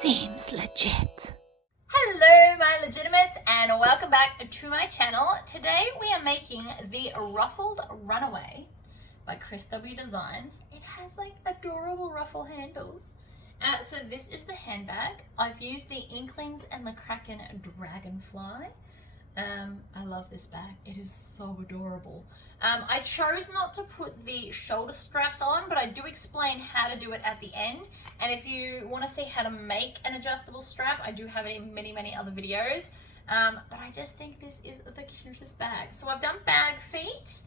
seems legit. Hello my legitimates and welcome back to my channel. Today we are making the Ruffled Runaway by Chris W Designs. It has like adorable ruffle handles. So this is the handbag. I've used the Inklings and the Kraken Dragonfly. I love this bag. It is so adorable. I chose not to put the shoulder straps on, but I do explain how to do it at the end. And if you want to see how to make an adjustable strap, I do have it in many other videos. But I just think this is the cutest bag. So I've done bag feet.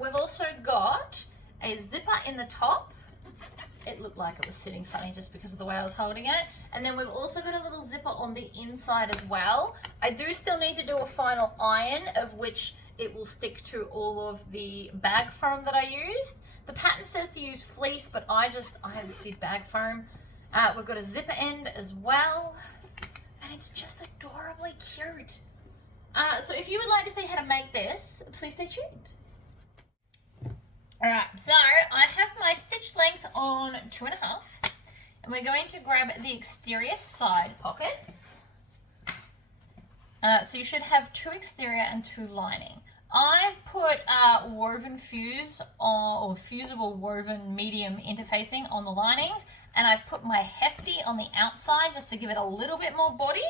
We've also got a zipper in the top. It looked like it was sitting funny just because of the way I was holding it. And then we've also got a little zipper on the inside as well. I do still need to do a final iron, of which it will stick to all of the bag foam that I used. The pattern says to use fleece, but I did bag foam. We've got a zipper end as well. And it's just adorably cute. So if you would like to see how to make this, please stay tuned. Alright, so I have my stitch length on 2.5, and we're going to grab the exterior side pockets. So you should have 2 exterior and 2 lining. I've put woven fuse or fusible woven medium interfacing on the linings, and I've put my hefty on the outside just to give it a little bit more body.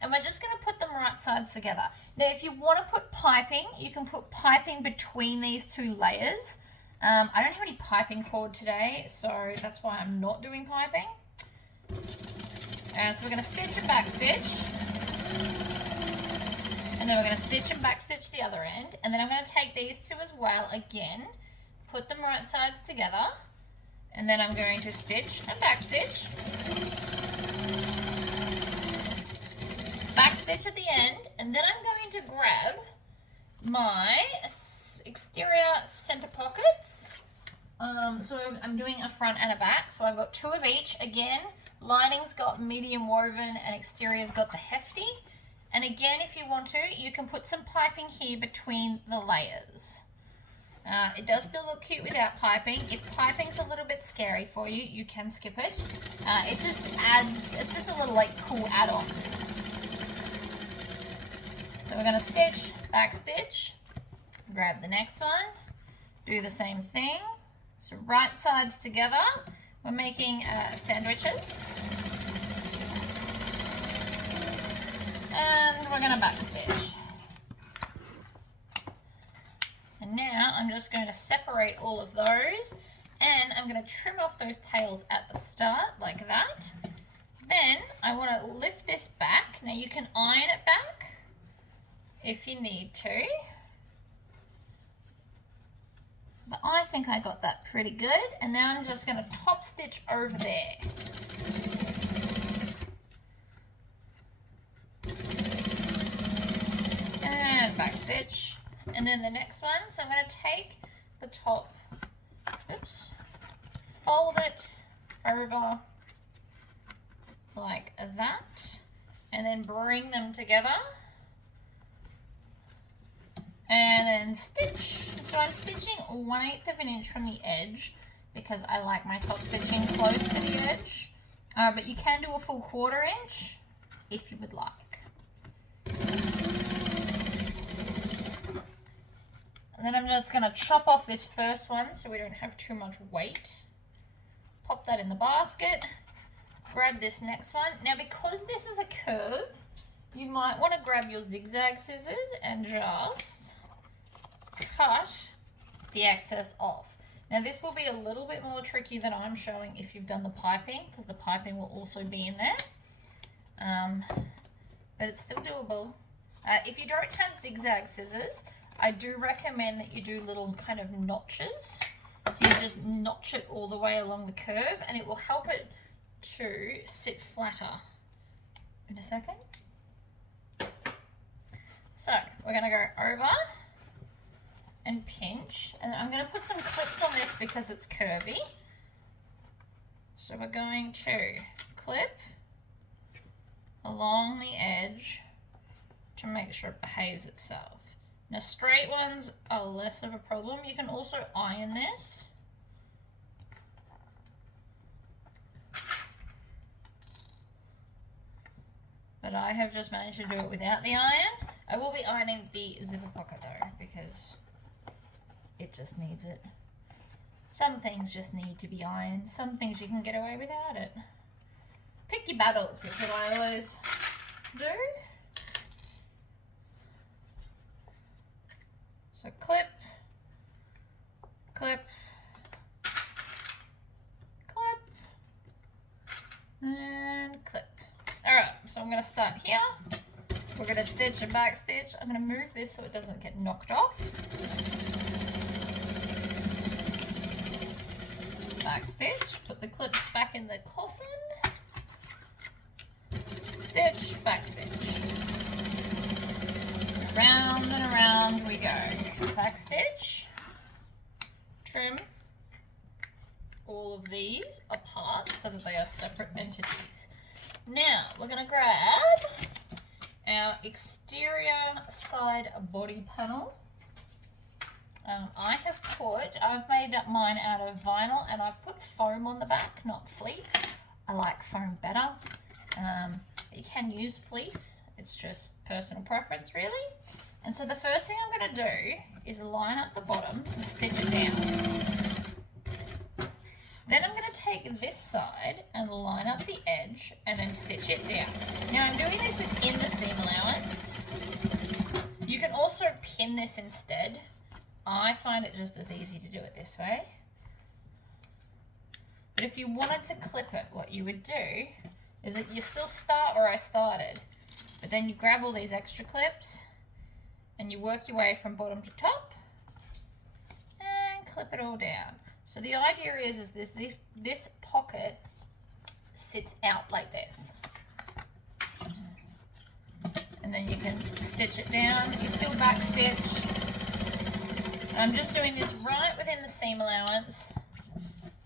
And we're just going to put them right sides together. Now if you want to put piping, you can put piping between these 2 layers. I don't have any piping cord today, so that's why I'm not doing piping. So we're going to stitch and back stitch. And then we're going to stitch and back stitch the other end. And then I'm going to take these 2 as well again, put them right sides together. And then I'm going to stitch and back stitch. Back stitch at the end. And then I'm going to grab my exterior center pockets. So I'm doing a front and a back, so I've got 2 of each. Again, lining's got medium woven and exterior's got the hefty. And again, if you want to, you can put some piping here between the layers. It does still look cute without piping. If piping's a little bit scary for you, you can skip it. It just adds, it's just a little like cool add-on. So we're going to stitch, back stitch, grab the next one, do the same thing. So right sides together, we're making sandwiches. And we're going to back stitch. And now I'm just going to separate all of those, and I'm going to trim off those tails at the start like that. Then I want to lift this back. Now you can iron it back if you need to. But I think I got that pretty good. And now I'm just going to top stitch over there. And back stitch. And then the next one. So I'm going to take the top, oops, fold it over like that. And then bring them together. And then stitch. So I'm stitching 1/8 of an inch from the edge because I like my top stitching close to the edge. But you can do a full 1/4 inch if you would like. And then I'm just going to chop off this first one so we don't have too much weight. Pop that in the basket. Grab this next one. Now because this is a curve, you might want to grab your zigzag scissors and just cut the excess off. Now this will be a little bit more tricky than I'm showing if you've done the piping, because the piping will also be in there. But it's still doable. If you don't have zigzag scissors, I do recommend that you do little kind of notches. So you just notch it all the way along the curve, and it will help it to sit flatter. In a second. So we're going to go over and pinch, and I'm going to put some clips on this because it's curvy. So we're going to clip along the edge to make sure it behaves itself. Now straight ones are less of a problem. You can also iron this. but I have just managed to do it without the iron. I will be ironing the zipper pocket though, because it just needs it. Some things just need to be ironed. Some things you can get away without it. Pick your battles is what I always do. So clip, clip, clip, and clip. Alright, so I'm going to start here. We're going to stitch and back stitch. I'm going to move this so it doesn't get knocked off. Back stitch, put the clips back in the coffin. Stitch, back stitch. Round and around we go. Back stitch. Trim all of these apart so that they are separate entities. Now we're going to grab our exterior side body panel. I've made mine out of vinyl and I've put foam on the back, not fleece. I like foam better. You can use fleece, it's just personal preference really. And so the first thing I'm going to do is line up the bottom and stitch it down. Then I'm going to take this side and line up the edge and then stitch it down. Now I'm doing this within the seam allowance. You can also pin this instead. I find it just as easy to do it this way. But if you wanted to clip it, what you would do is that you still start where I started, but then you grab all these extra clips and you work your way from bottom to top and clip it all down. So the idea is this pocket sits out like this. And then you can stitch it down. You still back stitch. I'm just doing this right within the seam allowance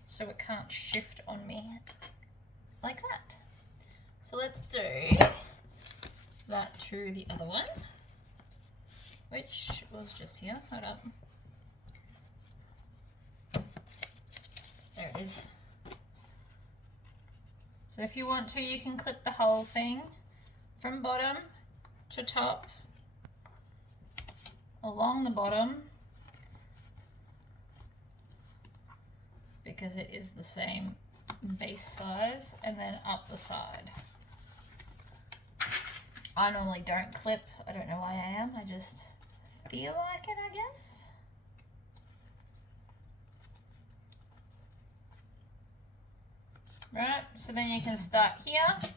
so it can't shift on me like that. So let's do that to the other one, which was just here. Hold up. There it is. So if you want to, you can clip the whole thing from bottom to top, along the bottom, because it is the same base size, and then up the side. I normally don't clip. I don't know why I am. I just feel like it, I guess. Right, so then you can start here,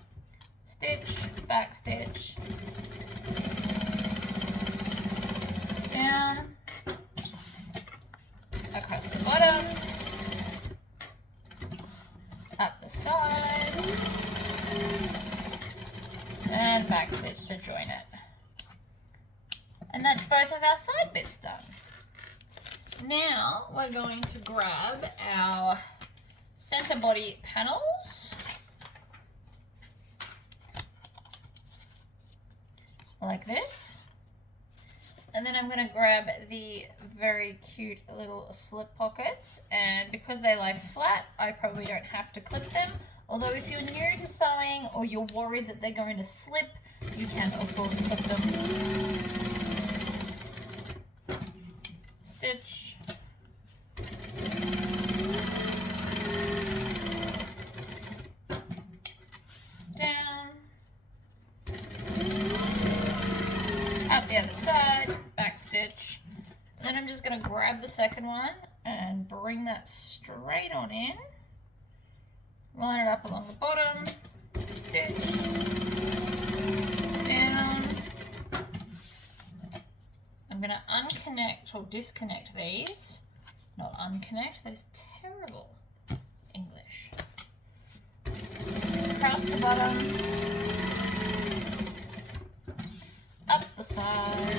stitch, back stitch, down, across the bottom, up the side, and back stitch to join it. And that's both of our side bits done. Now we're going to grab our center body panels, like this, and then I'm going to grab the very cute little slip pockets, and because they lie flat I probably don't have to clip them, although if you're new to sewing or you're worried that they're going to slip, you can of course clip them. Stitch, down, up the other side, back stitch. And then I'm just going to grab the second one and bring that straight on in, line it up along the bottom, stitch, down. I'm going to unconnect or disconnect these, not unconnect, that is terrible English. Across the bottom, up the side,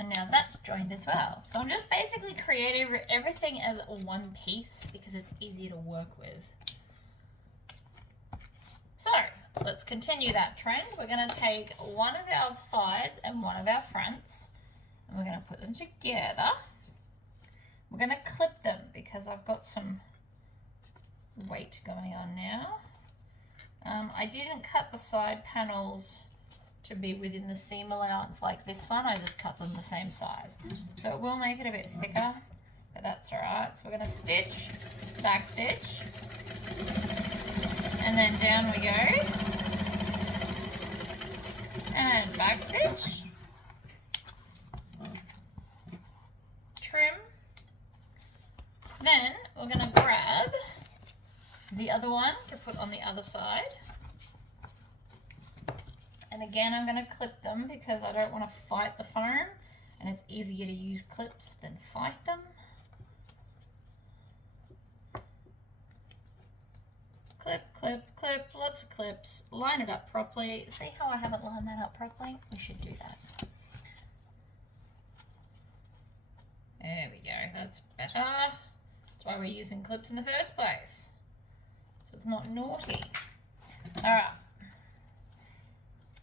and now that's joined as well. So I'm just basically creating everything as one piece because it's easier to work with. So let's continue that trend. We're going to take one of our sides and one of our fronts, and we're going to put them together. We're going to clip them because I've got some weight going on now I didn't cut the side panels to be within the seam allowance like this one. I just cut them the same size. So it will make it a bit thicker, but that's all right. So we're going to stitch, back stitch, and then down we go, and back stitch, trim. Then we're going to grab the other one to put on the other side. And again, I'm going to clip them because I don't want to fight the foam, and it's easier to use clips than fight them. Clip, clip, clip, lots of clips. Line it up properly. See how I haven't lined that up properly? We should do that. There we go, that's better. That's why we're using clips in the first place. So it's not naughty. All right.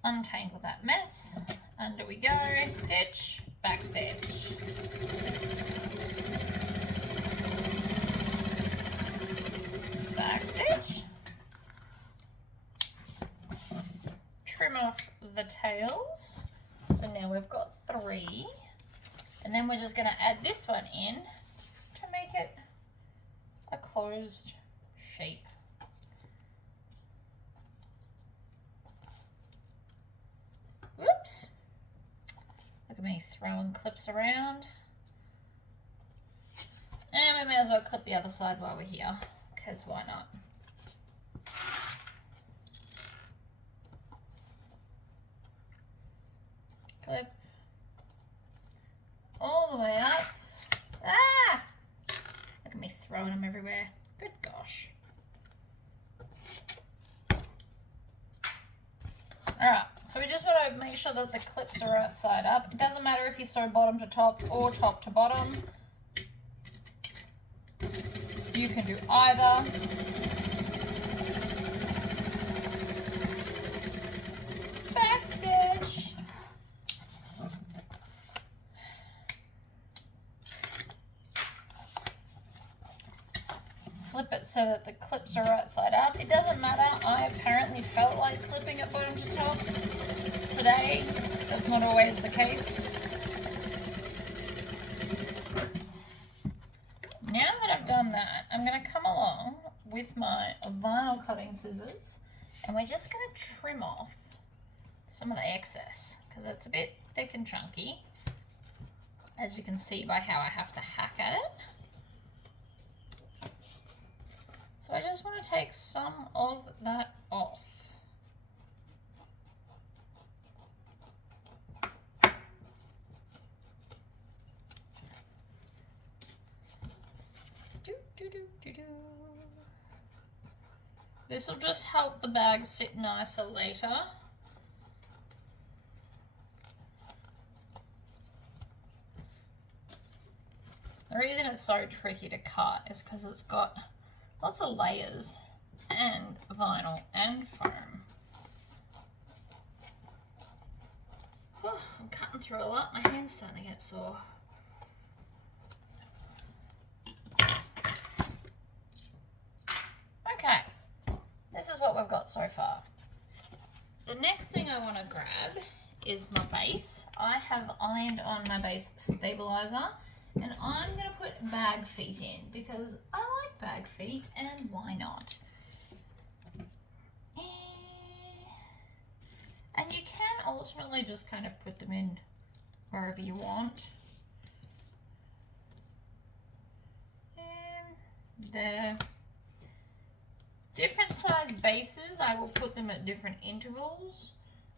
Untangle that mess. Under we go. Stitch, back stitch. Back stitch. Trim off the tails. So now we've got 3. And then we're just going to add this one in to make it a closed shape. Whoops. Look at me throwing clips around. And we may as well clip the other side while we're here, because why not? Clip. All the way up. Ah! Look at me throwing them everywhere. Good gosh. Alright, so we just want to make sure that the clips are right side up. It doesn't matter if you sew bottom to top or top to bottom. You can do either. Back stitch. Flip it so that the clips are right side up. It doesn't matter. I apparently felt like clipping it bottom to top today. That's not always the case. Now that I've done that, I'm going to come along with my vinyl cutting scissors and we're just going to trim off some of the excess because it's a bit thick and chunky, as you can see by how I have to hack at it. So I just want to take some of that off. This will just help the bag sit nicer later. The reason it's so tricky to cut is because it's got lots of layers and vinyl and foam. Oh, I'm cutting through a lot. My hand's starting to get sore. Okay, this is what we've got so far. The next thing I want to grab is my base. I have ironed on my base stabilizer. And I'm going to put bag feet in because I like bag feet and why not? And you can ultimately just kind of put them in wherever you want. And there. Different size bases, I will put them at different intervals.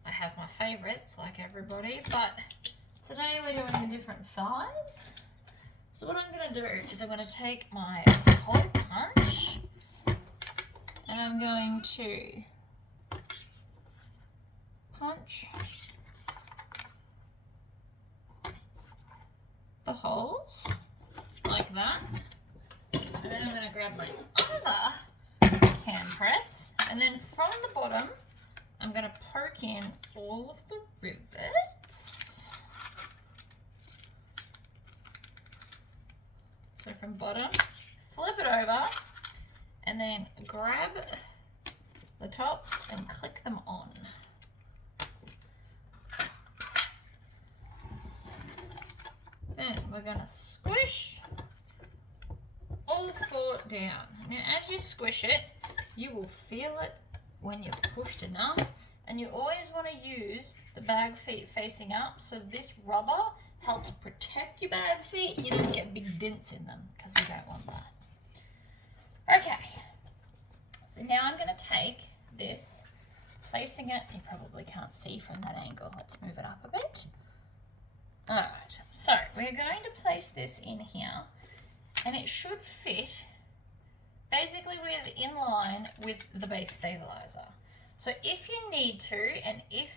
I have my favorites like everybody, but today we're doing a different size. So what I'm going to do is I'm going to take my hole punch and I'm going to punch the holes like that. And then I'm going to grab my other can press and then from the bottom I'm going to poke in all of the rivets. So from bottom, flip it over, and then grab the tops and click them on. Then we're going to squish all four down. Now as you squish it, you will feel it when you've pushed enough, and you always want to use the bag feet facing up, so this rubber helps protect your bag feet. You don't get big dents in them because we don't want that. Okay, so now I'm going to take this, placing it, you probably can't see from that angle, let's move it up a bit. Alright, so we're going to place this in here, and it should fit basically in line with the base stabilizer. So if you need to, and if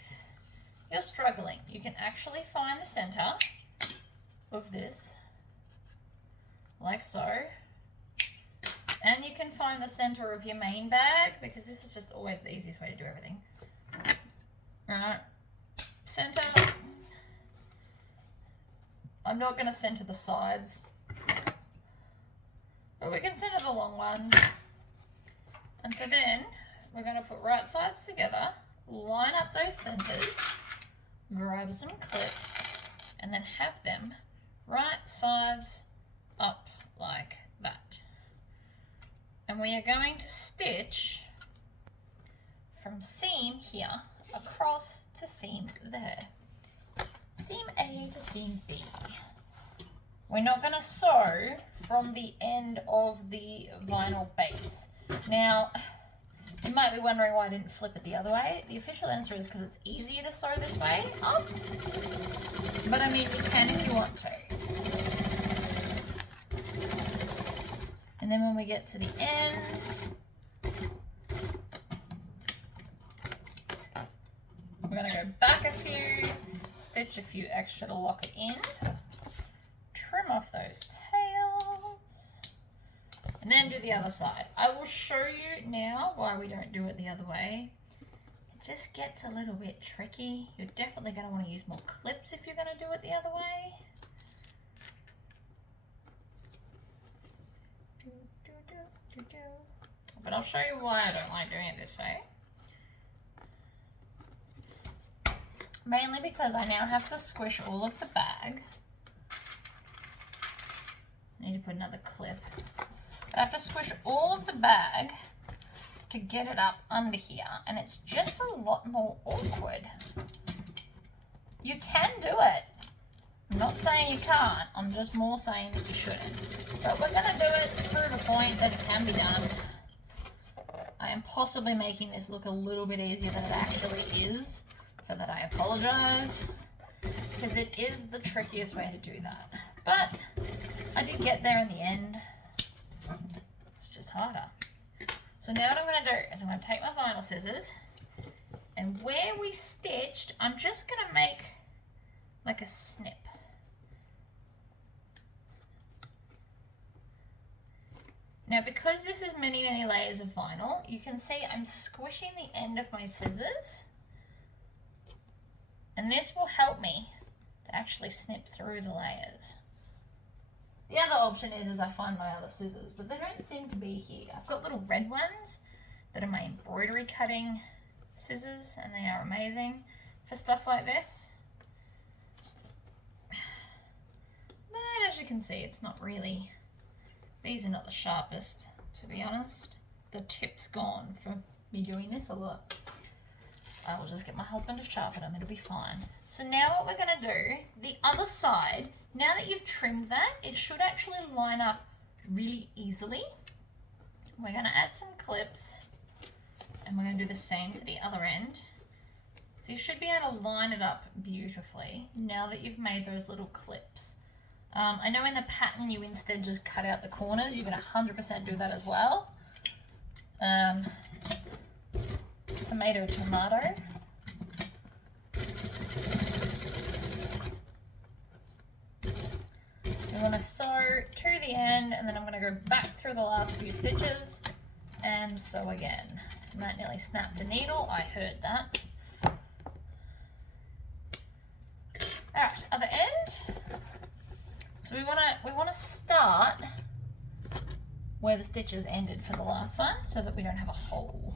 you're struggling, you can actually find the center of this, like so, and you can find the center of your main bag, because this is just always the easiest way to do everything. Alright, center. I'm not going to center the sides, but we can center the long ones. And so then we're going to put right sides together, line up those centers, grab some clips, and then have them right sides up like that. And we are going to stitch from seam here across to seam there. Seam A to seam B. We're not going to sew from the end of the vinyl base. Now, you might be wondering why I didn't flip it the other way. The official answer is because it's easier to sew this way up. But I mean, you can if you want to. And then when we get to the end, we're going to go back a few, stitch a few extra to lock it in, trim off those tails, and then do the other side. I will show you now why we don't do it the other way. It just gets a little bit tricky. You're definitely going to want to use more clips if you're going to do it the other way. But I'll show you why I don't like doing it this way. Mainly because I now have to squish all of the bag. I need to put another clip. I have to squish all of the bag to get it up under here, and it's just a lot more awkward. You can do it. I'm not saying you can't, I'm just more saying that you shouldn't. But we're going to do it to prove a point that it can be done. I am possibly making this look a little bit easier than it actually is. For that I apologize, because it is the trickiest way to do that. But I did get there in the end. It's just harder. So now what I'm going to do is I'm going to take my vinyl scissors, and where we stitched, I'm just going to make like a snip. Now because this is many layers of vinyl, you can see I'm squishing the end of my scissors. And this will help me to actually snip through the layers. The other option is I find my other scissors, but they don't seem to be here. I've got little red ones that are my embroidery cutting scissors, and they are amazing for stuff like this. But as you can see, it's not really, these are not the sharpest, to be honest. The tip's gone from me doing this a lot. I will just get my husband to sharpen them, it'll be fine. So now what we're going to do, the other side, now that you've trimmed that, it should actually line up really easily. We're going to add some clips, and we're going to do the same to the other end. So you should be able to line it up beautifully now that you've made those little clips. I know in the pattern you instead just cut out the corners. You can 100% do that as well. Tomato. You want to sew to the end, and then I'm going to go back through the last few stitches and sew again. And that nearly snapped a needle, I heard that. Alright, other end. So we want to start where the stitches ended for the last one, so that we don't have a hole.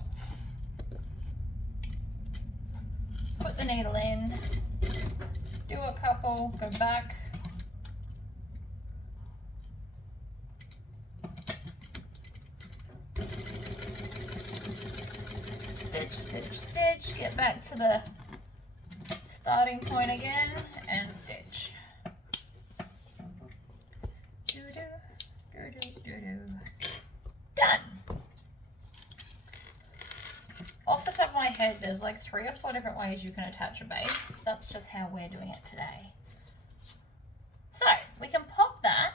put the needle in, do a couple, go back. Stitch, stitch, stitch, get back to the starting point again, and stitch. Done! Off the top of my head, there's like 3 or 4 different ways you can attach a base. That's just how we're doing it today. So, we can pop that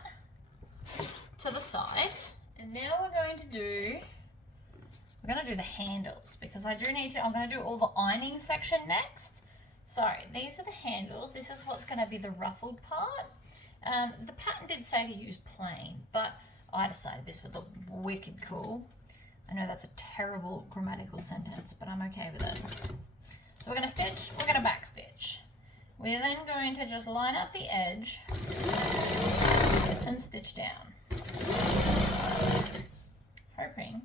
to the side, and now we're going to do the handles, because I'm going to do all the ironing section next. So these are the handles. This is what's going to be the ruffled part. The pattern did say to use plain, but I decided this would look wicked cool. I know that's a terrible grammatical sentence, but I'm okay with it. So we're going to stitch, we're going to back stitch. We're then going to just line up the edge and stitch down. Hoping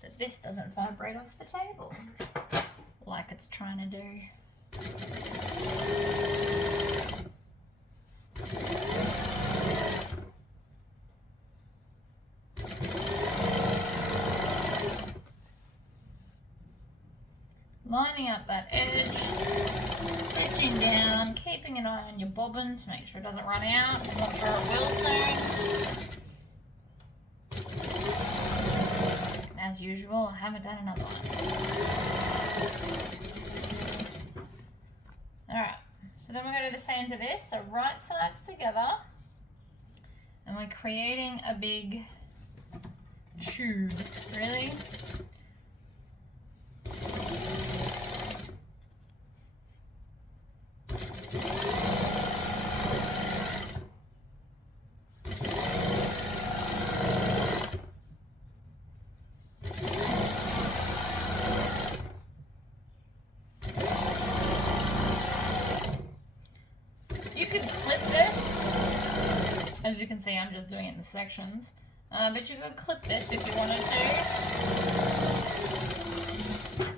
that this doesn't vibrate off the table like it's trying to do. Lining up that edge, stitching down, keeping an eye on your bobbin to make sure it doesn't run out. I'm not sure it will soon. As usual, I haven't done another one. Alright, so then we're going to do the same to this. So right sides together, and we're creating a big tube, really. As you can see, I'm just doing it in the sections, but you could clip this if you wanted to,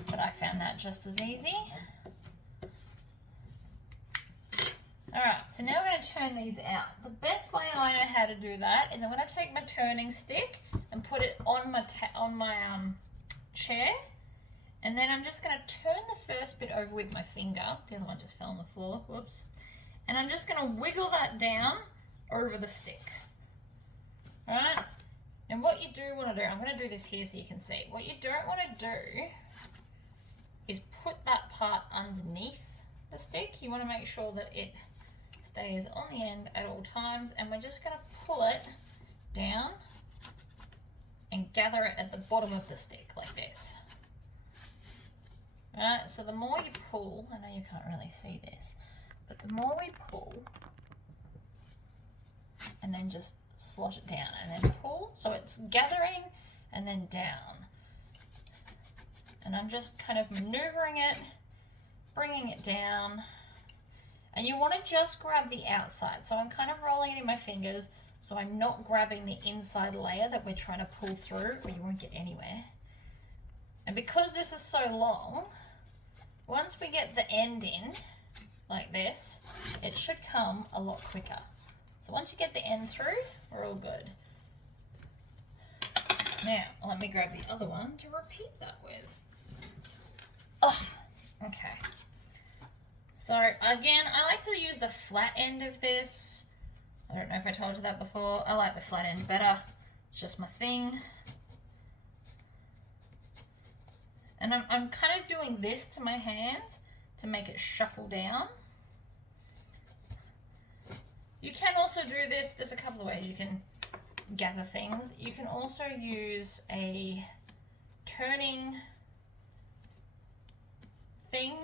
but I found that just as easy. Alright, so now we're going to turn these out. The best way I know how to do that is I'm going to take my turning stick and put it on my chair, and then I'm just going to turn the first bit over with my finger. The other one just fell on the floor, whoops. And I'm just going to wiggle that down over the stick. Alright, and what you do want to do, I'm going to do this here so you can see. What you don't want to do is put that part underneath the stick. You want to make sure that it stays on the end at all times, and we're just going to pull it down and gather it at the bottom of the stick like this. Alright, so the more you pull, I know you can't really see this, but the more we pull, and then just slot it down and then pull, so it's gathering and then down, and I'm just kind of maneuvering it, bringing it down, and you want to just grab the outside, so I'm kind of rolling it in my fingers so I'm not grabbing the inside layer that we're trying to pull through, or you won't get anywhere. And because this is so long, once we get the end in like this, it should come a lot quicker. So once you get the end through, we're all good. Now, let me grab the other one to repeat that with. Oh, okay. So again, I like to use the flat end of this. I don't know if I told you that before. I like the flat end better. It's just my thing. And I'm kind of doing this to my hands to make it shuffle down. You can also do this, there's a couple of ways you can gather things. You can also use a turning thing.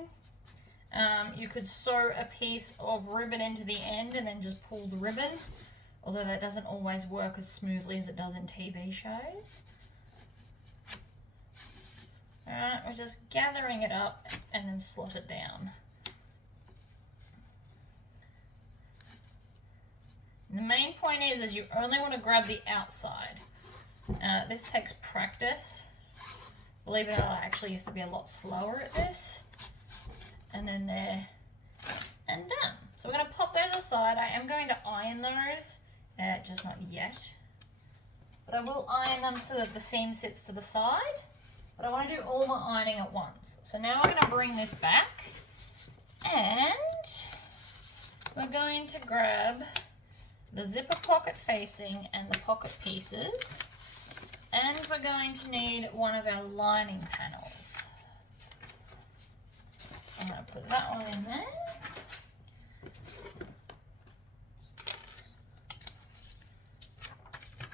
You could sew a piece of ribbon into the end and then just pull the ribbon, although that doesn't always work as smoothly as it does in TV shows. Alright, we're just gathering it up and then slot it down. And the main point is you only want to grab the outside. This takes practice. Believe it or not, I actually used to be a lot slower at this. and then there, and done. So we're going to pop those aside. I am going to iron those, just not yet. But I will iron them so that the seam sits to the side. But I want to do all my ironing at once. So now we're going to bring this back, and we're going to grab the zipper pocket facing and the pocket pieces, and we're going to need one of our lining panels. I'm going to put that one in there.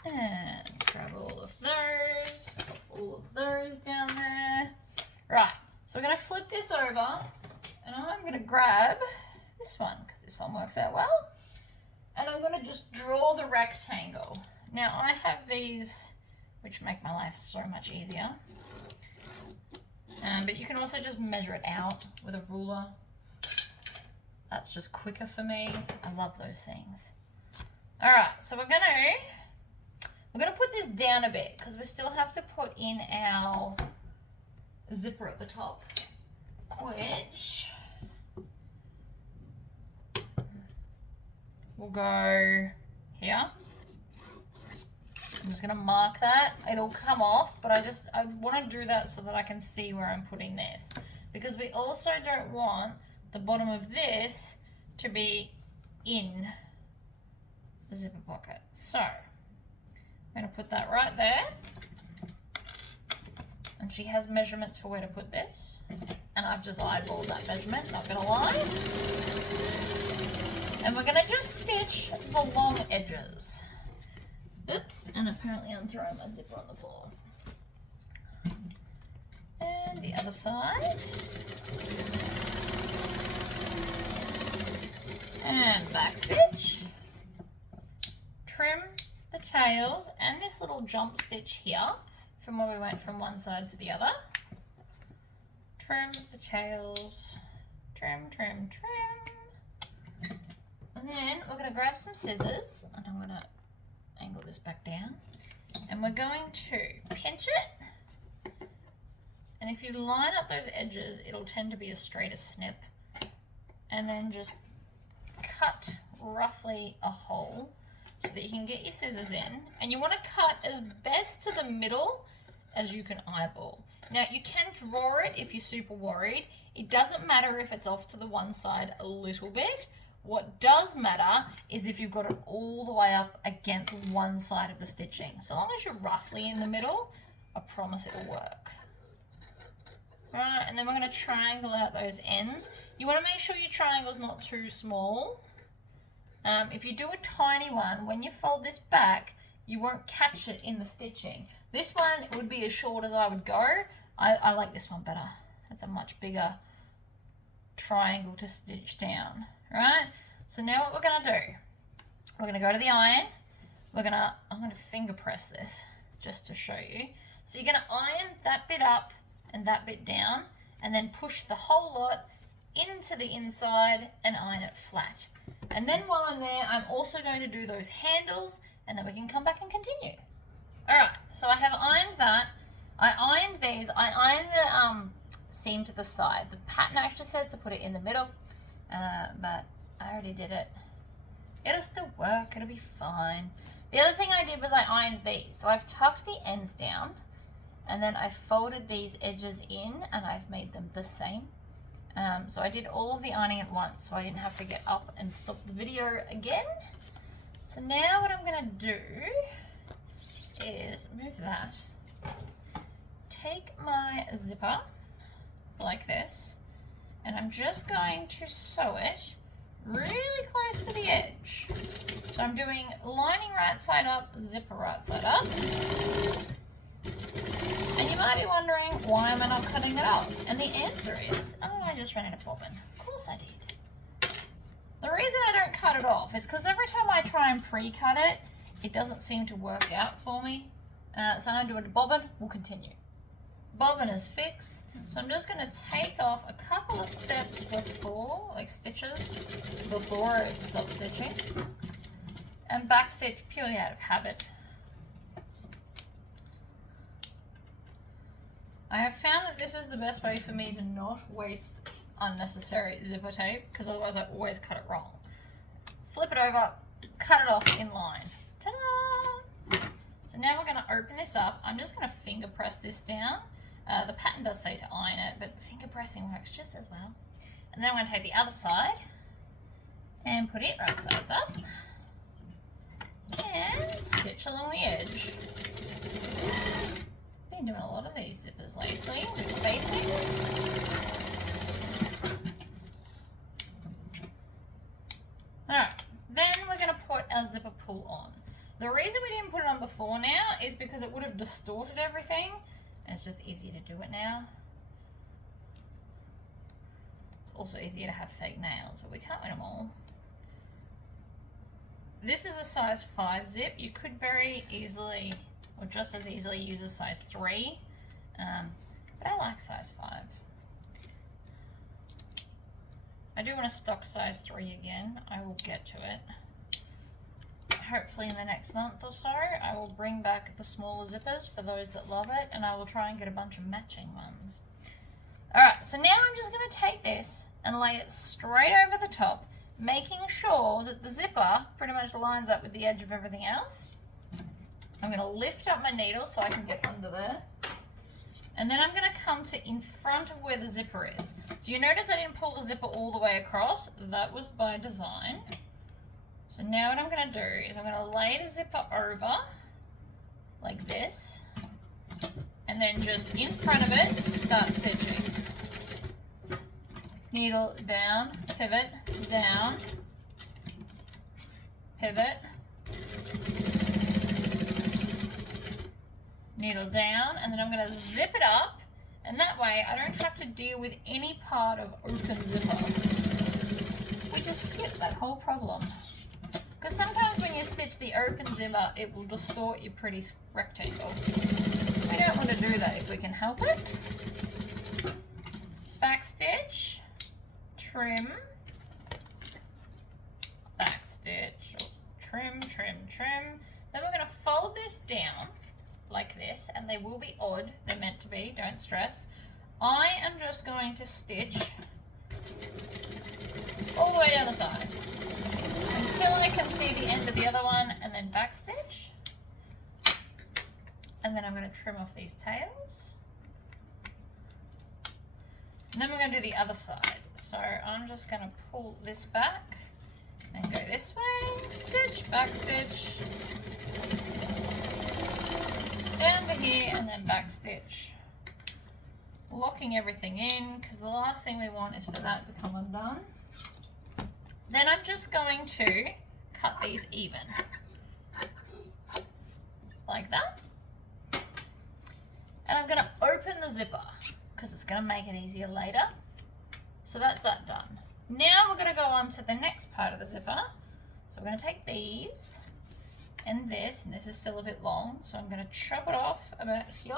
And grab all of those, put all of those down there. Right, so we're going to flip this over, and I'm going to grab this one, because this one works out well. And I'm going to just draw the rectangle. Now I have these, which make my life so much easier. But you can also just measure it out with a ruler. That's just quicker for me. I love those things. All right, so we're gonna put this down a bit because we still have to put in our zipper at the top, which will go here. I'm just going to mark that. It'll come off, but I want to do that so that I can see where I'm putting this, because we also don't want the bottom of this to be in the zipper pocket. So I'm going to put that right there, and she has measurements for where to put this, and I've just eyeballed that measurement, not going to lie. And we're going to just stitch the long edges. Oops, and apparently I'm throwing my zipper on the floor. And the other side. And back stitch. Trim the tails and this little jump stitch here from where we went from one side to the other. Trim the tails. Trim, trim, trim. And then we're going to grab some scissors, and I'm going to angle this back down, and we're going to pinch it, and if you line up those edges it'll tend to be as straight as snip, and then just cut roughly a hole so that you can get your scissors in, and you want to cut as best to the middle as you can eyeball. Now you can draw it if you're super worried. It doesn't matter if it's off to the one side a little bit. What does matter is if you've got it all the way up against one side of the stitching. So long as you're roughly in the middle, I promise it'll work. Alright, and then we're going to triangle out those ends. You want to make sure your triangle's not too small. If you do a tiny one, when you fold this back, you won't catch it in the stitching. This one would be as short as I would go. I like this one better. It's a much bigger triangle to stitch down. Right, so now what we're going to do, we're going to go to the iron, I'm going to finger press this just to show you. So you're going to iron that bit up and that bit down, and then push the whole lot into the inside and iron it flat. And then while I'm there, I'm also going to do those handles, and then we can come back and continue. Alright, so I have ironed that. I ironed these. I ironed the seam to the side. The pattern actually says to put it in the middle. But I already did it. It'll still work, it'll be fine. The other thing I did was I ironed these. So I've tucked the ends down, and then I folded these edges in, and I've made them the same. So I did all of the ironing at once, so I didn't have to get up and stop the video again. So now what I'm going to do is move that, take my zipper like this, and I'm just going to sew it really close to the edge. So I'm doing lining right side up, zipper right side up. And you might be wondering, why am I not cutting it off? And the answer is, oh, I just ran out of bobbin. Of course I did. The reason I don't cut it off is because every time I try and pre-cut it, it doesn't seem to work out for me. So I'm going to do a bobbin, we'll continue. Bobbin is fixed, so I'm just going to take off a couple of steps before, like stitches, before it stops stitching, and back stitch purely out of habit. I have found that this is the best way for me to not waste unnecessary zipper tape because otherwise I always cut it wrong. Flip it over, cut it off in line. Ta-da! So now we're going to open this up. I'm just going to finger press this down. The pattern does say to iron it, but finger pressing works just as well. And then I'm going to take the other side and put it right sides up and stitch along the edge. Been doing a lot of these zippers lately with the basics. Alright, then we're going to put our zipper pull on. The reason we didn't put it on before now is because it would have distorted everything. And it's just easier to do it now. It's also easier to have fake nails, but we can't win them all. This is a size 5 zip. You could very easily, or just as easily, use a size 3. But I like size 5. I do want a stock size 3 again. I will get to it. Hopefully in the next month or so, I will bring back the smaller zippers for those that love it, and I will try and get a bunch of matching ones. Alright, so now I'm just going to take this and lay it straight over the top, making sure that the zipper pretty much lines up with the edge of everything else. I'm going to lift up my needle so I can get under there. And then I'm going to come to in front of where the zipper is. So you notice I didn't pull the zipper all the way across. That was by design. So now what I'm going to do is I'm going to lay the zipper over like this, and then just in front of it start stitching. Needle down, pivot, down, pivot, needle down, and then I'm going to zip it up, and that way I don't have to deal with any part of open zipper. We just skip that whole problem. Because sometimes when you stitch the open zipper, it will distort your pretty rectangle. We don't want to do that if we can help it. Back stitch, trim, back stitch, trim, trim, trim. Then we're going to fold this down like this, and they will be odd. They're meant to be, don't stress. I am just going to stitch all the way down the side until I can see the end of the other one, and then back stitch. And then I'm going to trim off these tails. And then we're going to do the other side. So I'm just going to pull this back and go this way, stitch, back stitch, down to here, and then back stitch. Locking everything in, because the last thing we want is for that to come undone. Then I'm just going to cut these even, like that. And I'm going to open the zipper, because it's going to make it easier later. So that's that done. Now we're going to go on to the next part of the zipper. So we're going to take these and this is still a bit long, so I'm going to chop it off about here.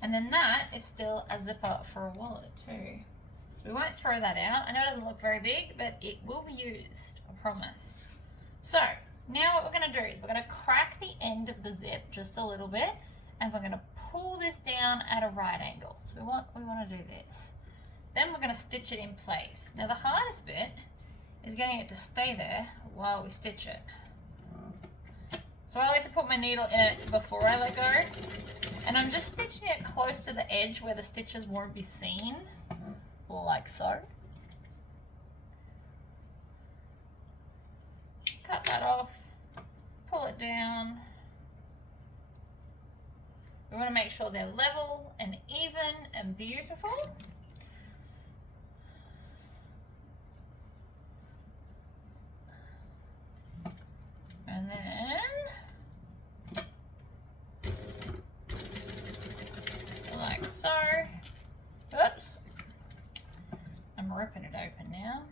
And then that is still a zipper for a wallet too. So we won't throw that out. I know it doesn't look very big, but it will be used, I promise. So now what we're going to do is we're going to crack the end of the zip just a little bit, and we're going to pull this down at a right angle. So we want to do this. Then we're going to stitch it in place. Now the hardest bit is getting it to stay there while we stitch it. So I like to put my needle in it before I let go, and I'm just stitching it close to the edge where the stitches won't be seen, like so. Cut that off, pull it down. We want to make sure they're level and even and beautiful. And then, like so. Oops. I'm ripping it open now.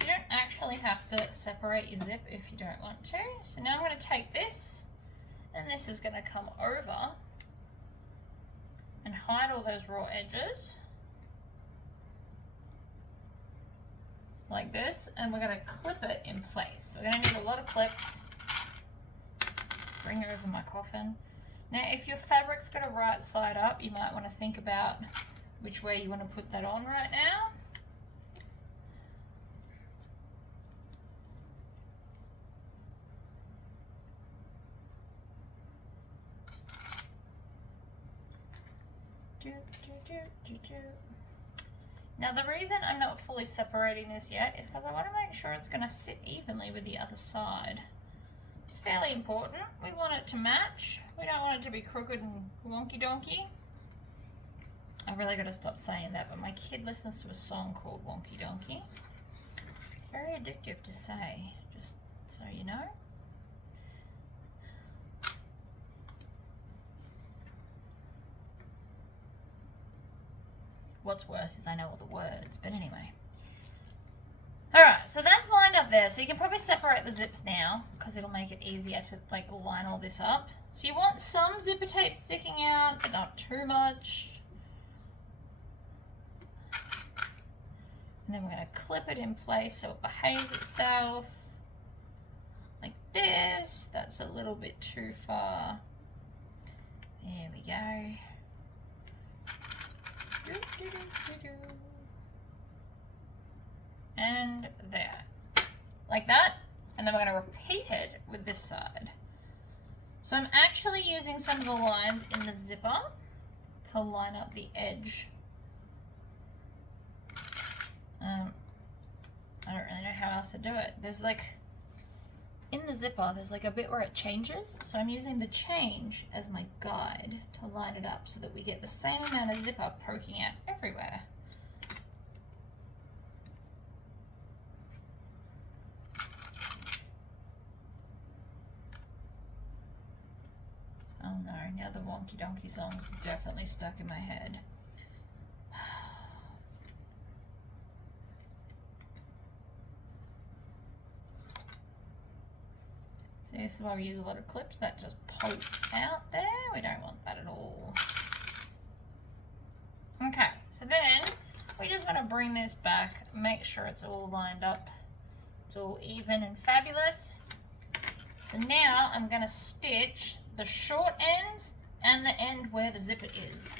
You don't actually have to separate your zip if you don't want to. So now I'm going to take this, and this is going to come over and hide all those raw edges. Like this, and we're going to clip it in place. We're going to need a lot of clips. Bring over my coffin. Now, if your fabric's got a right side up, you might want to think about which way you want to put that on right now. Now, the reason I'm not fully separating this yet is because I want to make sure it's going to sit evenly with the other side. It's fairly important. We want it to match. We don't want it to be crooked and wonky donkey. I've really got to stop saying that, but my kid listens to a song called Wonky Donkey. It's very addictive to say, just so you know. What's worse is I know all the words, but anyway. Alright, so that's lined up there. So you can probably separate the zips now because it'll make it easier to like line all this up. So you want some zipper tape sticking out, but not too much. And then we're going to clip it in place so it behaves itself. Like this. That's a little bit too far. There we go. And there. Like that. And then we're going to repeat it with this side. So I'm actually using some of the lines in the zipper to line up the edge. I don't really know how else to do it. There's like, in the zipper, there's like a bit where it changes. So I'm using the change as my guide to line it up so that we get the same amount of zipper poking out everywhere. Oh no, now the Wonky Donkey song's definitely stuck in my head. So this is why we use a lot of clips that just poke out there. We don't want that at all. Okay, so then we just want to bring this back, make sure it's all lined up. It's all even and fabulous. So now I'm going to stitch the short ends and the end where the zipper is.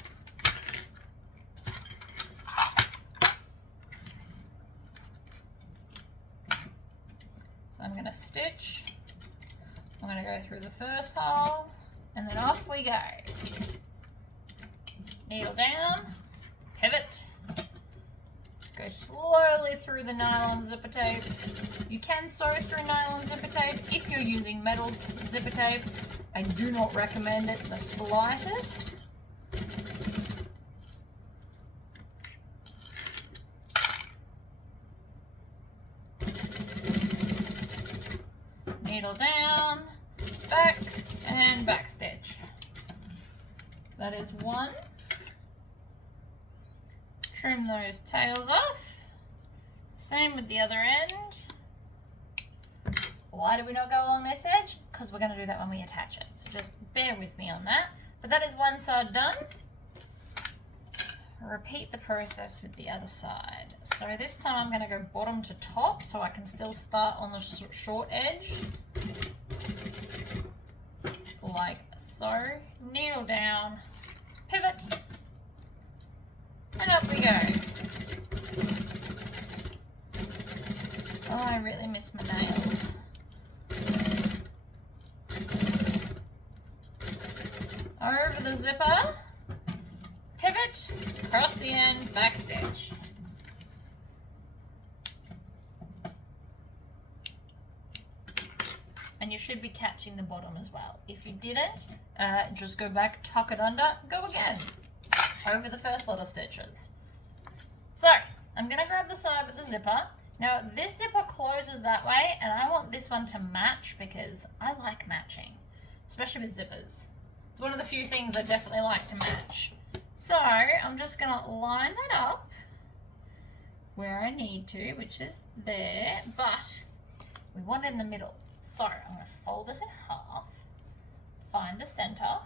So I'm going to stitch. I'm going to go through the first hole and then off we go. Needle down, pivot, go slowly through the nylon zipper tape. You can sew through nylon zipper tape if you're using metal zipper tape. I do not recommend it the slightest. Needle down, back, and back stitch. That is one. Trim those tails off. Same with the other end. Why do we not go along this edge? Because we're going to do that when we attach it. So just bear with me on that. But that is one side done. Repeat the process with the other side. So this time I'm going to go bottom to top so I can still start on the short edge. Like so. Needle down, pivot, and up we go. Oh, I really miss my nails. Over the zipper, pivot, across the end, back stitch. And you should be catching the bottom as well. If you didn't, just go back, tuck it under, go again. Over the first lot of stitches. So, I'm going to grab the side with the zipper. Now, this zipper closes that way, and I want this one to match because I like matching, especially with zippers. It's one of the few things I definitely like to match. So, I'm just going to line that up where I need to, which is there, but we want it in the middle. So, I'm going to fold this in half, find the center.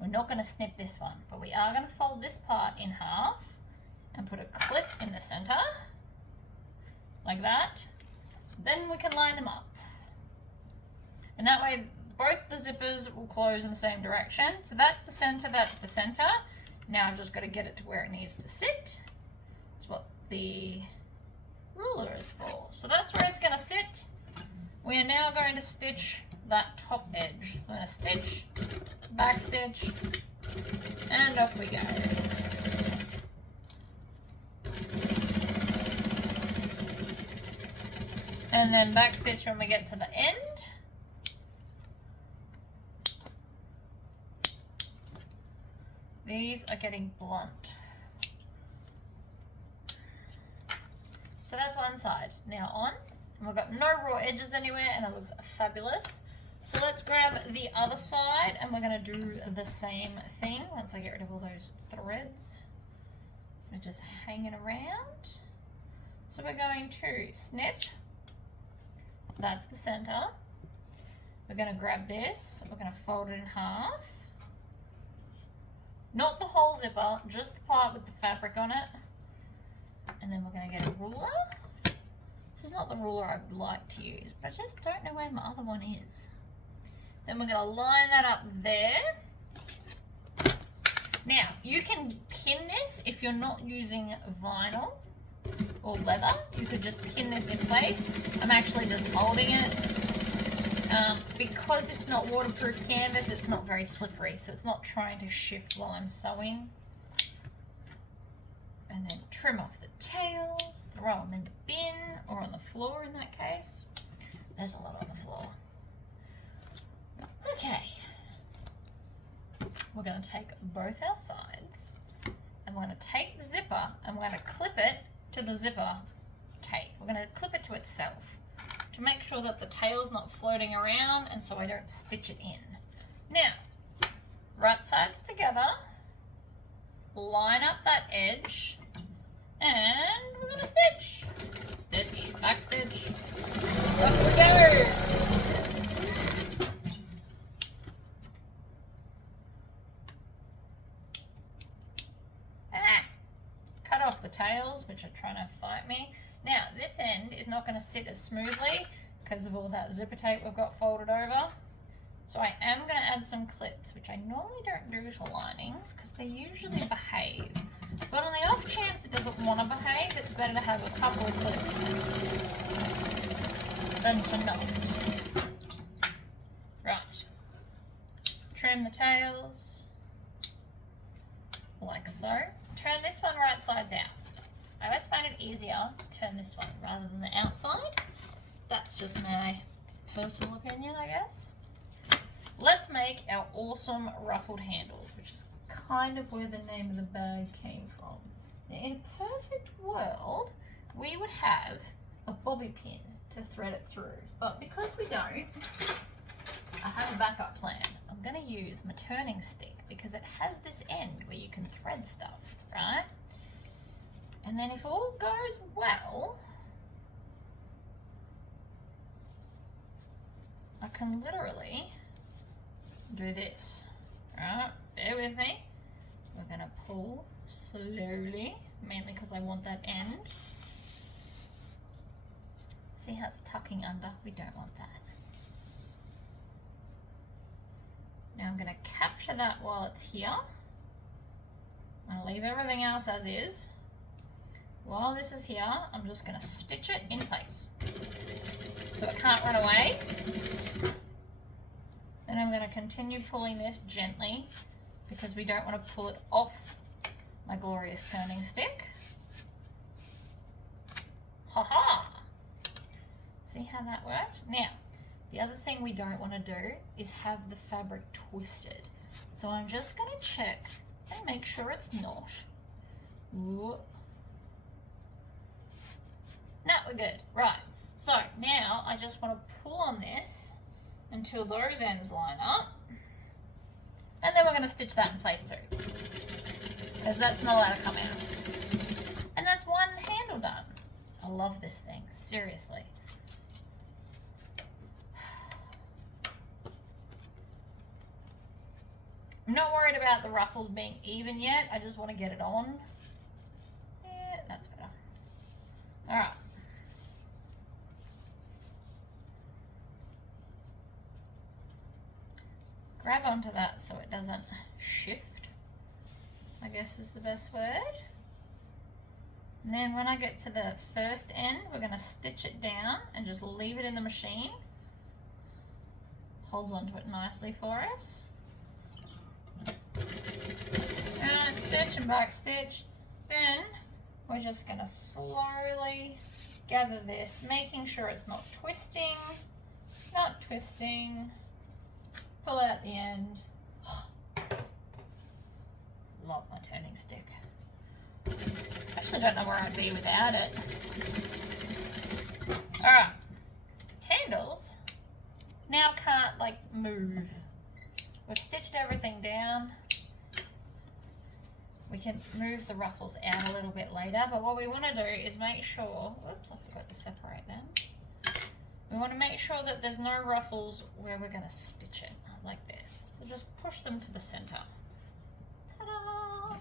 We're not going to snip this one, but we are going to fold this part in half and put a clip in the center, like that. Then we can line them up. And that way both the zippers will close in the same direction. So that's the center, that's the center. Now I've just got to get it to where it needs to sit. That's what the ruler is for. So that's where it's going to sit. We are now going to stitch that top edge. We're going to stitch, back stitch, and off we go. And then back stitch when we get to the end. These are getting blunt. So that's one side. Now on, and we've got no raw edges anywhere and it looks fabulous. So let's grab the other side and we're going to do the same thing once I get rid of all those threads. They're just hanging around. So we're going to snip. That's the center. We're going to grab this. We're going to fold it in half. Not the whole zipper, just the part with the fabric on it. And then we're going to get a ruler. This is not the ruler I would like to use, but I just don't know where my other one is. Then we're going to line that up there. Now, you can pin this if you're not using vinyl or leather. You could just pin this in place. I'm actually just holding it. Because it's not waterproof canvas, it's not very slippery, so it's not trying to shift while I'm sewing. And then trim off the tails, throw them in the bin or on the floor in that case. There's a lot on the floor. Okay. We're going to take both our sides and we're going to take the zipper and we're going to clip it to the zipper tape. We're going to clip it to itself to make sure that the tail's not floating around and so I don't stitch it in. Now, right sides together, line up that edge, and we're going to stitch. Stitch, back stitch, off we go. Cut off the tails, which are trying to fight me. Now, this end is not going to sit as smoothly because of all that zipper tape we've got folded over. So I am going to add some clips, which I normally don't do to linings because they usually behave. But on the off chance it doesn't want to behave, it's better to have a couple of clips than to not. Right. Trim the tails, like so. Turn this one right sides out. I always find it easier to turn this one rather than the outside. That's just my personal opinion, I guess. Let's make our awesome ruffled handles, which is kind of where the name of the bag came from. Now, in a perfect world, we would have a bobby pin to thread it through. But because we don't, I have a backup plan. I'm going to use my turning stick because it has this end where you can thread stuff, right? And then if all goes well, I can literally do this, right? Bear with me. We're going to pull slowly, mainly because I want that end. See how it's tucking under? We don't want that. Now I'm going to capture that while it's here. I'll leave everything else as is. While this is here, I'm just going to stitch it in place so it can't run away. Then I'm going to continue pulling this gently because we don't want to pull it off my glorious turning stick. Ha-ha! See how that worked? Now, the other thing we don't want to do is have the fabric twisted. So I'm just going to check and make sure it's not. Ooh. No, we're good. Right. So now I just want to pull on this until those ends line up. And then we're going to stitch that in place too, because that's not allowed to come out. And that's one handle done. I love this thing, seriously. I'm not worried about the ruffles being even yet. I just want to get it on. Yeah, that's better. All right. grab onto that so it doesn't shift, I guess is the best word. And then when I get to the first end, we're going to stitch it down and just leave it in the machine. Holds onto it nicely for us. And stitch and back stitch. Then we're just going to slowly gather this, making sure it's not twisting. Pull out the end. Love my turning stick. Actually don't know where I'd be without it. Alright. Handles now can't like move. We've stitched everything down. We can move the ruffles out a little bit later, but what we want to do is make sure, whoops, I forgot to separate them. We want to make sure that there's no ruffles where we're going to stitch it, like this. So just push them to the center. Ta-da!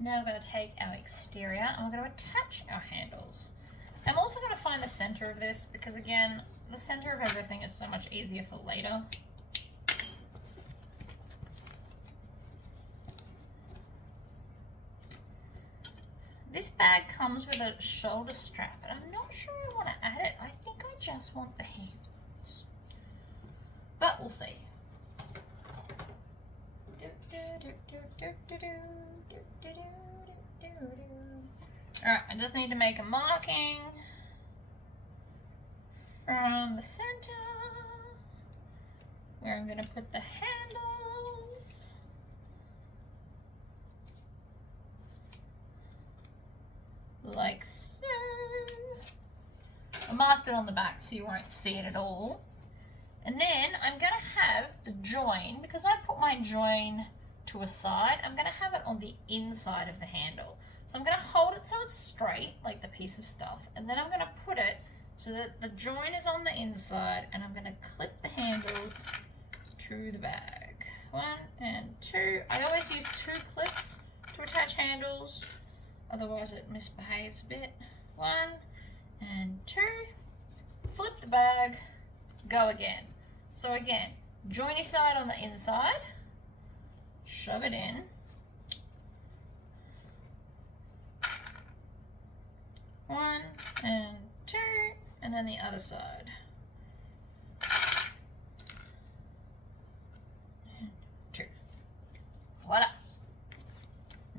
Now we're going to take our exterior and we're going to attach our handles. I'm also going to find the center of this because, again, the center of everything is so much easier for later. This bag comes with a shoulder strap, but I'm not sure I want to add it. I think I just want the handles. But we'll see. Alright, I just need to make a marking from the center where I'm going to put the handles. Like so. I marked it on the back so you won't see it at all. And then I'm going to have the join, because I put my join to a side, I'm going to have it on the inside of the handle. So I'm going to hold it so it's straight, like the piece of stuff, and then I'm going to put it so that the join is on the inside, and I'm going to clip the handles to the bag. 1 and 2. I always use 2 clips to attach handles, otherwise it misbehaves a bit. 1 and 2. Flip the bag, go again. So again, joiny side on the inside, shove it in. One and 2, and then the other side. And 2. Voila.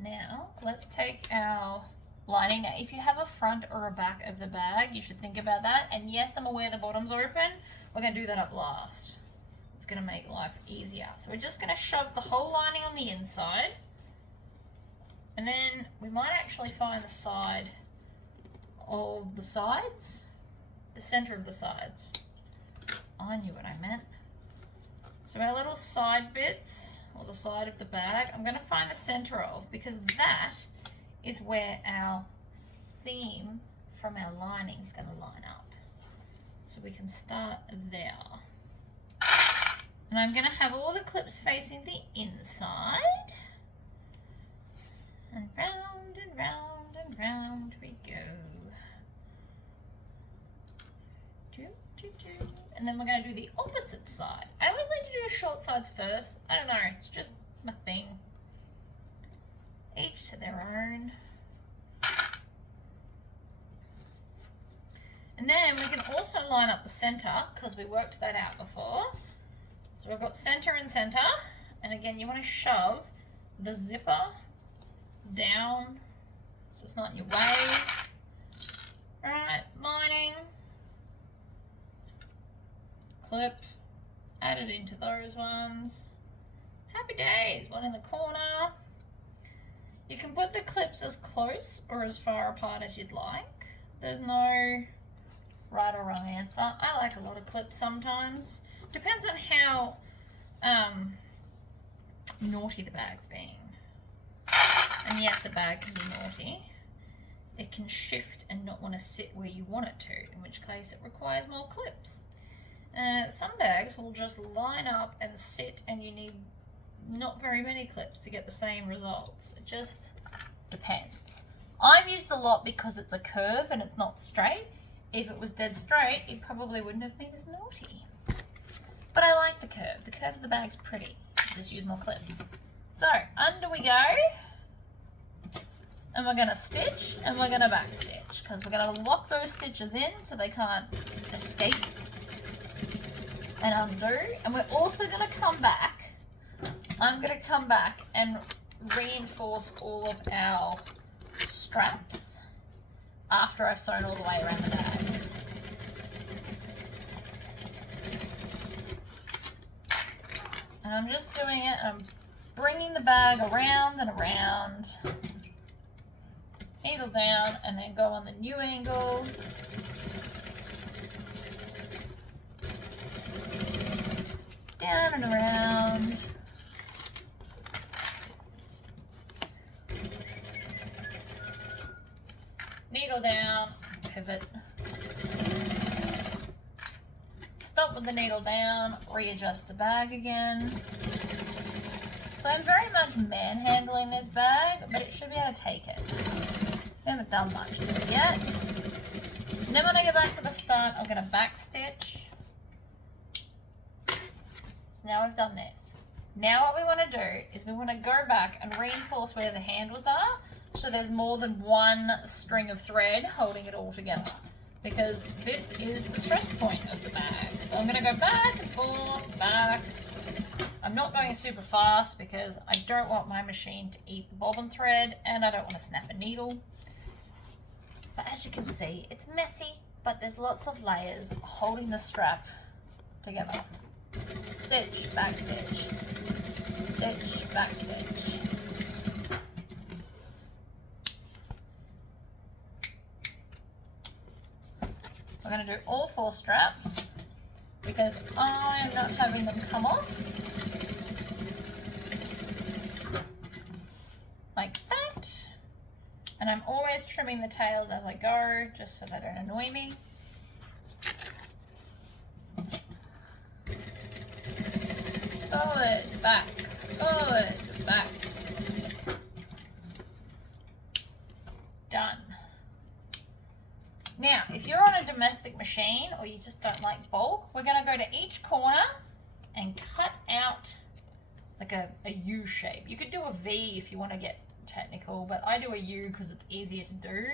Now, let's take our lining. Now, if you have a front or a back of the bag, you should think about that. And yes, I'm aware the bottom's open. We're going to do that up last. It's going to make life easier. So we're just going to shove the whole lining on the inside. And then we might actually find the side of the sides, the center of the sides. I knew what I meant. So our little side bits, or the side of the bag, I'm going to find the center of, because that is where our seam from our lining is going to line up. So we can start there. And I'm going to have all the clips facing the inside. And round and round and round we go. And then we're going to do the opposite side. I always like to do the short sides first. I don't know, it's just my thing. Each to their own. And then we can also line up the center, because we worked that out before. So we've got center and center. And again, you want to shove the zipper down so it's not in your way. Right, lining. Clip, add it into those ones. Happy days, one in the corner. You can put the clips as close or as far apart as you'd like. There's no right or wrong answer. I like a lot of clips sometimes. Depends on how naughty the bag's being. And yes, the bag can be naughty. It can shift and not want to sit where you want it to, in which case it requires more clips. Some bags will just line up and sit, and you need not very many clips to get the same results. It just depends. I've used a lot because it's a curve and it's not straight. If it was dead straight, it probably wouldn't have been as naughty. But but I like the curve. The curve of the bag's pretty. Just use more clips. So, under we go. And we're going to stitch and we're going to back stitch because we're going to lock those stitches in so they can't escape and undo. And we're also going to come back. I'm going to come back and reinforce all of our straps after I've sewn all the way around the bag. And I'm just doing it, I'm bringing the bag around and around. Needle down and then go on the new angle. Down and around. Needle down, pivot. Stop with the needle down, readjust the bag again. So I'm very much manhandling this bag, but it should be able to take it. We haven't done much to it yet. And then when I go back to the start, I'm going to back stitch. So now we've done this. Now what we want to do is we want to go back and reinforce where the handles are, so there's more than one string of thread holding it all together. Because this is the stress point of the bag. So I'm going to go back and forth, back. I'm not going super fast because I don't want my machine to eat the bobbin thread and I don't want to snap a needle. But as you can see, it's messy, but there's lots of layers holding the strap together. Stitch, back stitch. Stitch, back stitch. We're going to do all 4 straps because I'm not having them come off. Like that. And I'm always trimming the tails as I go, just so they don't annoy me. Forward, back, forward, back. Done. Now, if you're on a domestic machine or you just don't like bulk, we're going to go to each corner and cut out like a U shape. You could do a V if you want to get technical, but I do a U because it's easier to do.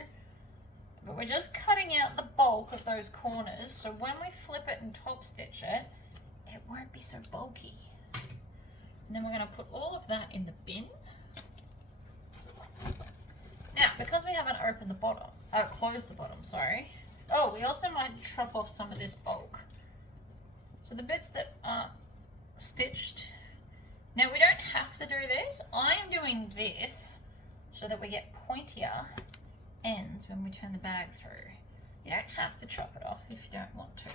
But we're just cutting out the bulk of those corners, so when we flip it and top stitch it, it won't be so bulky. And then we're going to put all of that in the bin. Now, because we haven't opened the bottom, closed the bottom, sorry. Oh, we also might chop off some of this bulk. So the bits that aren't stitched. Now, we don't have to do this. I'm doing this so that we get pointier ends when we turn the bag through. You don't have to chop it off if you don't want to.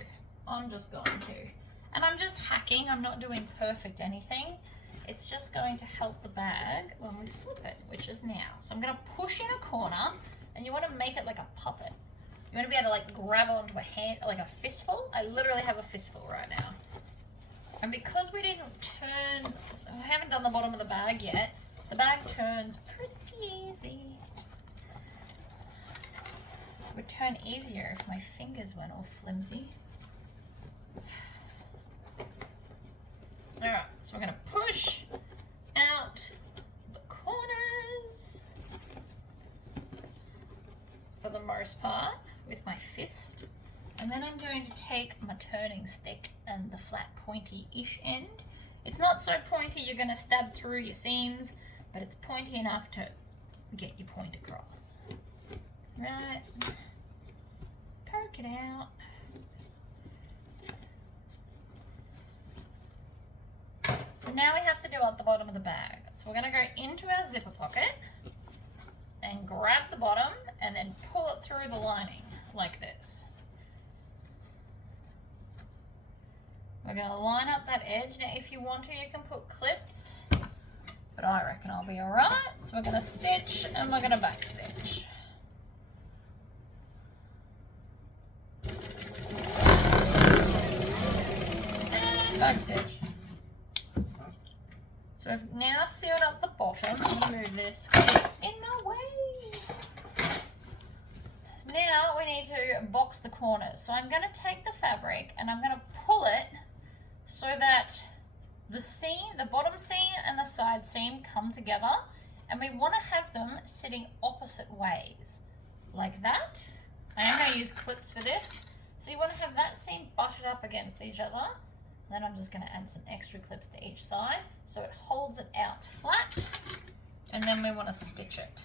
I'm just going to. And I'm just hacking. I'm not doing perfect anything. It's just going to help the bag when we flip it, which is now. So I'm going to push in a corner, and you want to make it like a puppet. You want to be able to like grab onto a hand, like a fistful. I literally have a fistful right now. And because we didn't turn, I haven't done the bottom of the bag yet, the bag turns pretty easy. It would turn easier if my fingers weren't all flimsy. Alright, so we're going to push out the corners for the most part with my fist. And then I'm going to take my turning stick and the flat pointy-ish end. It's not so pointy you're going to stab through your seams, but it's pointy enough to get your point across. Right, poke it out. So now we have to do at the bottom of the bag. So we're going to go into our zipper pocket and grab the bottom and then pull it through the lining like this. We're going to line up that edge. Now if you want to, you can put clips, but I reckon I'll be alright. So we're going to stitch and we're going to back stitch. And back stitch. So I've now sealed up the bottom. I'm going to move this in my way. Now we need to box the corners. So I'm going to take the fabric and I'm going to pull it so that the seam, the bottom seam and the side seam come together, and we want to have them sitting opposite ways, like that. I am going to use clips for this. So you want to have that seam butted up against each other. Then I'm just going to add some extra clips to each side so it holds it out flat, and then we want to stitch it.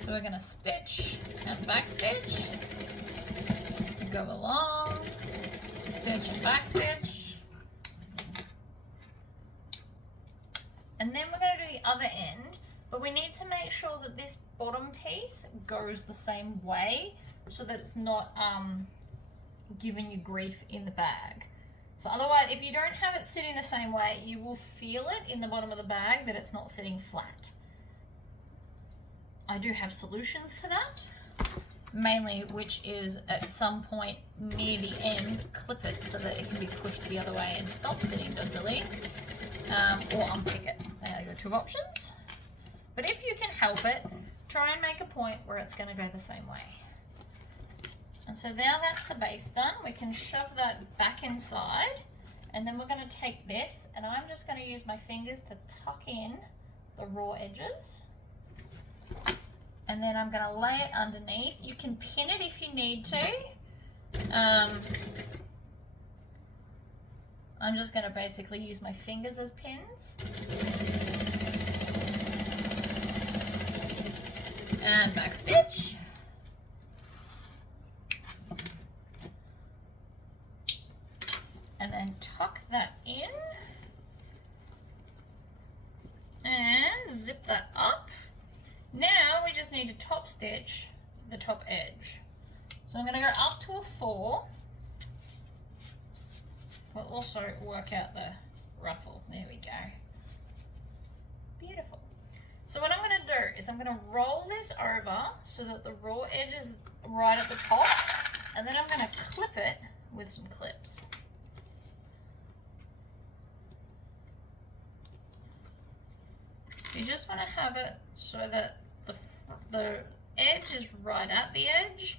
So we're going to stitch and back stitch, go along, stitch and back stitch, and then we're going to do the other end, but we need to make sure that this bottom piece goes the same way so that it's not giving you grief in the bag. So otherwise, if you don't have it sitting the same way, you will feel it in the bottom of the bag that it's not sitting flat. I do have solutions to that, mainly which is at some point near the end, clip it so that it can be pushed the other way and stop sitting dodgily, or unpick it. They are your two options. But if you can help it, try and make a point where it's going to go the same way. And so now that's the base done, we can shove that back inside, and then we're going to take this, and I'm just going to use my fingers to tuck in the raw edges. And then I'm going to lay it underneath. You can pin it if you need to. I'm just going to basically use my fingers as pins. And back stitch. And then tuck that in. And zip that up. Now we just need to top stitch the top edge. So I'm going to go up to a 4. We'll also work out the ruffle. There we go. Beautiful. So what I'm going to do is I'm going to roll this over so that the raw edge is right at the top, and then I'm going to clip it with some clips. You just want to have it so that the edge is right at the edge.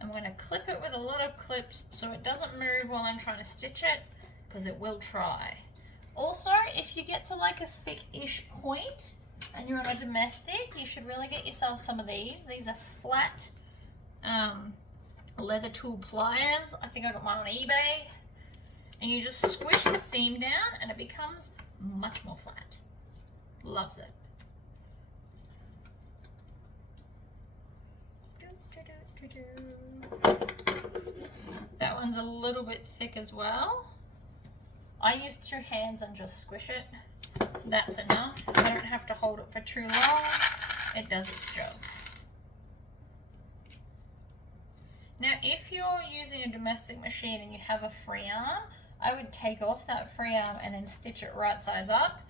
I'm going to clip it with a lot of clips so it doesn't move while I'm trying to stitch it, because it will try. Also, if you get to like a thick-ish point and you're on a domestic, you should really get yourself some of these. These are flat leather tool pliers. I think I got one on eBay. And you just squish the seam down and it becomes much more flat. Loves it. That one's a little bit thick as well. I use 2 hands and just squish it. That's enough. I don't have to hold it for too long. It does its job. Now, if you're using a domestic machine and you have a free arm, I would take off that free arm and then stitch it right sides up,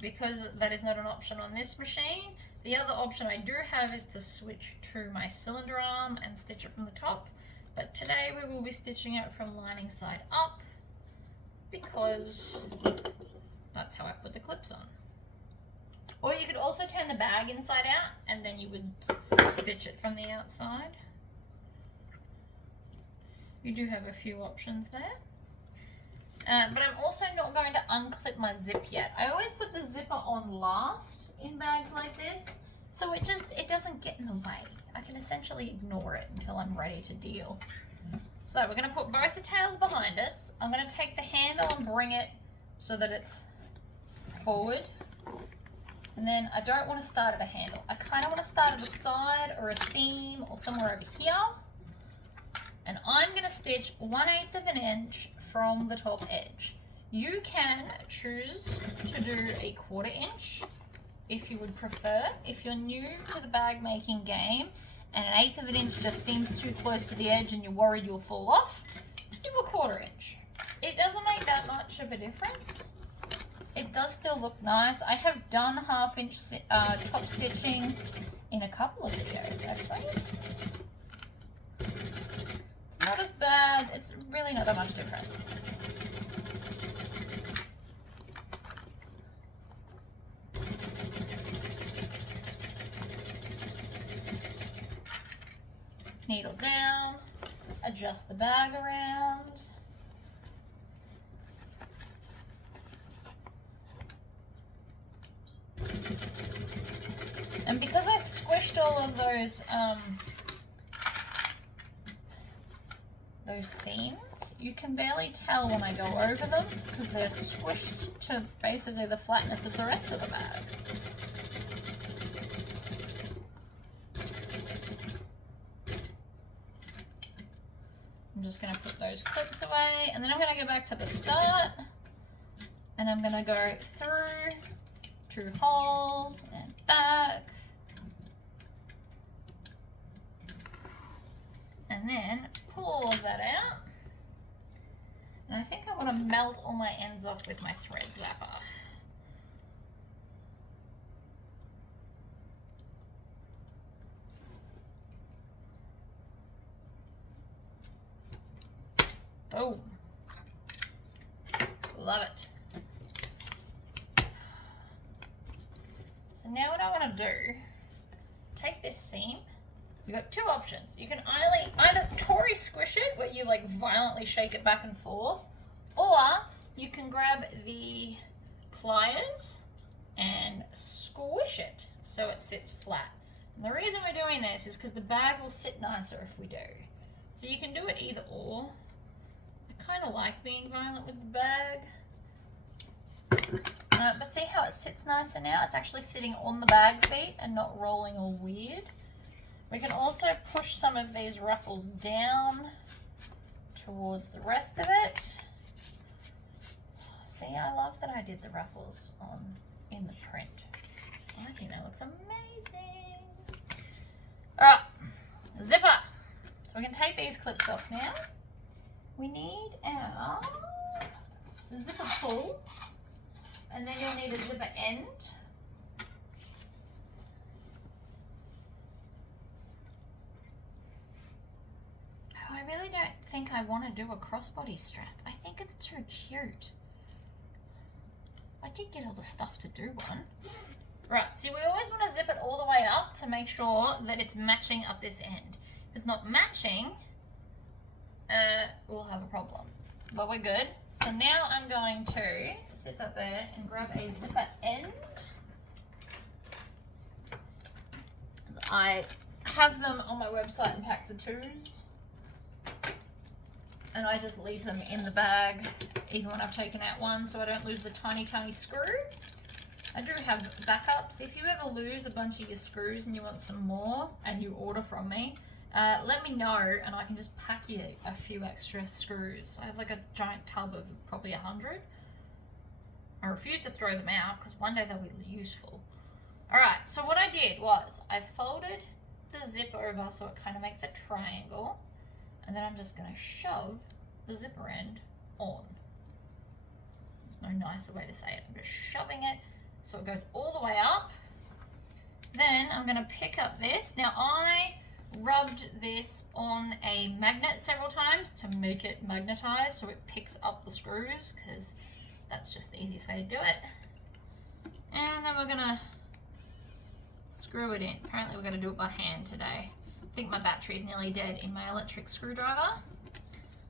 because that is not an option on this machine. The other option I do have is to switch to my cylinder arm and stitch it from the top, but today we will be stitching it from lining side up because that's how I've put the clips on. Or you could also turn the bag inside out and then you would stitch it from the outside. You do have a few options there. But I'm also not going to unclip my zip yet. I always put the zipper on last in bags like this, so it doesn't get in the way. I can essentially ignore it until I'm ready to deal. So we're going to put both the tails behind us. I'm going to take the handle and bring it so that it's forward. And then I don't want to start at a handle. I kind of want to start at a side or a seam or somewhere over here. And I'm going to stitch 1/8 of an inch from the top edge. You can choose to do a 1/4 inch if you would prefer. If you're new to the bag making game and 1/8 of an inch just seems too close to the edge and you're worried you'll fall off, do a 1/4 inch. It doesn't make that much of a difference. It does still look nice. I have done 1/2 inch top stitching in a couple of videos actually. It's not as bad. It's really not that much different. Needle down, adjust the bag around. squished all of those seams. You can barely tell when I go over them because they're squished to basically the flatness of the rest of the bag. I'm just going to put those clips away, and then I'm going to go back to the start, and I'm going to go through 2 holes and back, and then pull all of that out. And I think I want to melt all my ends off with my thread zapper. Boom. Love it. So now what I want to do, take this seam. You've got 2 options. You can either Tory squish it, where you like violently shake it back and forth, or you can grab the pliers and squish it so it sits flat. And the reason we're doing this is because the bag will sit nicer if we do. So you can do it either or. I kind of like being violent with the bag. But see how it sits nicer now? It's actually sitting on the bag feet and not rolling all weird. We can also push some of these ruffles down towards the rest of it. See, I love that I did the ruffles in the print. I think that looks amazing. All right, zipper. So we can take these clips off now. We need our zipper pull, and then you'll need a zipper end. Oh, I really don't think I want to do a crossbody strap. I think it's too cute. I did get all the stuff to do one. Right, so we always want to zip it all the way up to make sure that it's matching up this end. If it's not matching, we'll have a problem. But we're good. So now I'm going to sit that there and grab a zipper end. I have them on my website in packs of 2s. And I just leave them in the bag even when I've taken out one so I don't lose the tiny, tiny screw. I do have backups. If you ever lose a bunch of your screws and you want some more and you order from me, let me know and I can just pack you a few extra screws. I have like a giant tub of probably 100. I refuse to throw them out because one day they'll be useful. Alright, so what I did was I folded the zip over so it kind of makes a triangle, and then I'm just going to shove the zipper end on. There's no nicer way to say it. I'm just shoving it so it goes all the way up. Then I'm going to pick up this. Now I rubbed this on a magnet several times to make it magnetized so it picks up the screws, because that's just the easiest way to do it. And then we're going to screw it in. Apparently we're going to do it by hand today. I think my battery's nearly dead in my electric screwdriver.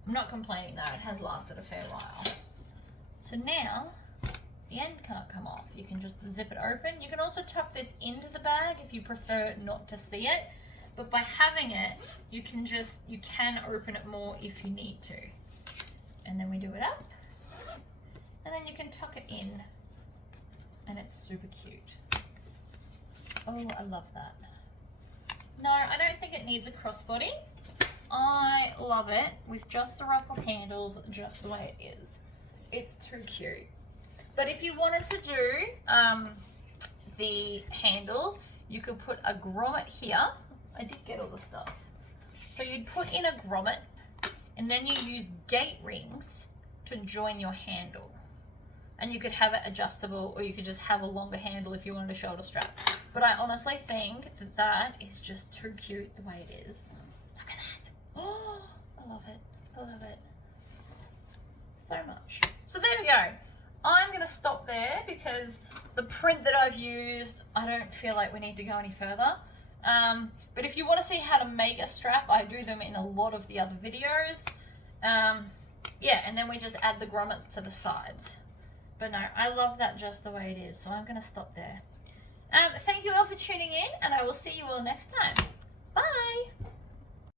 I'm not complaining though, it has lasted a fair while. So now the end can't come off. You can just zip it open. You can also tuck this into the bag if you prefer not to see it. But by having it, you can open it more if you need to. And then we do it up. And then you can tuck it in. And it's super cute. Oh, I love that. No, I don't think it needs a crossbody. I love it with just the ruffled handles, just the way it is. It's too cute. But if you wanted to do the handles, you could put a grommet here. I did get all the stuff. So you'd put in a grommet, and then you use gate rings to join your handle. And you could have it adjustable, or you could just have a longer handle if you wanted a shoulder strap. But I honestly think that that is just too cute the way it is. Look at that. Oh, I love it. I love it so much. So there we go. I'm going to stop there because the print that I've used, I don't feel like we need to go any further. But if you want to see how to make a strap, I do them in a lot of the other videos. Yeah, and then we just add the grommets to the sides. But no, I love that just the way it is, so I'm going to stop there. Thank you all for tuning in, and I will see you all will next time. Bye!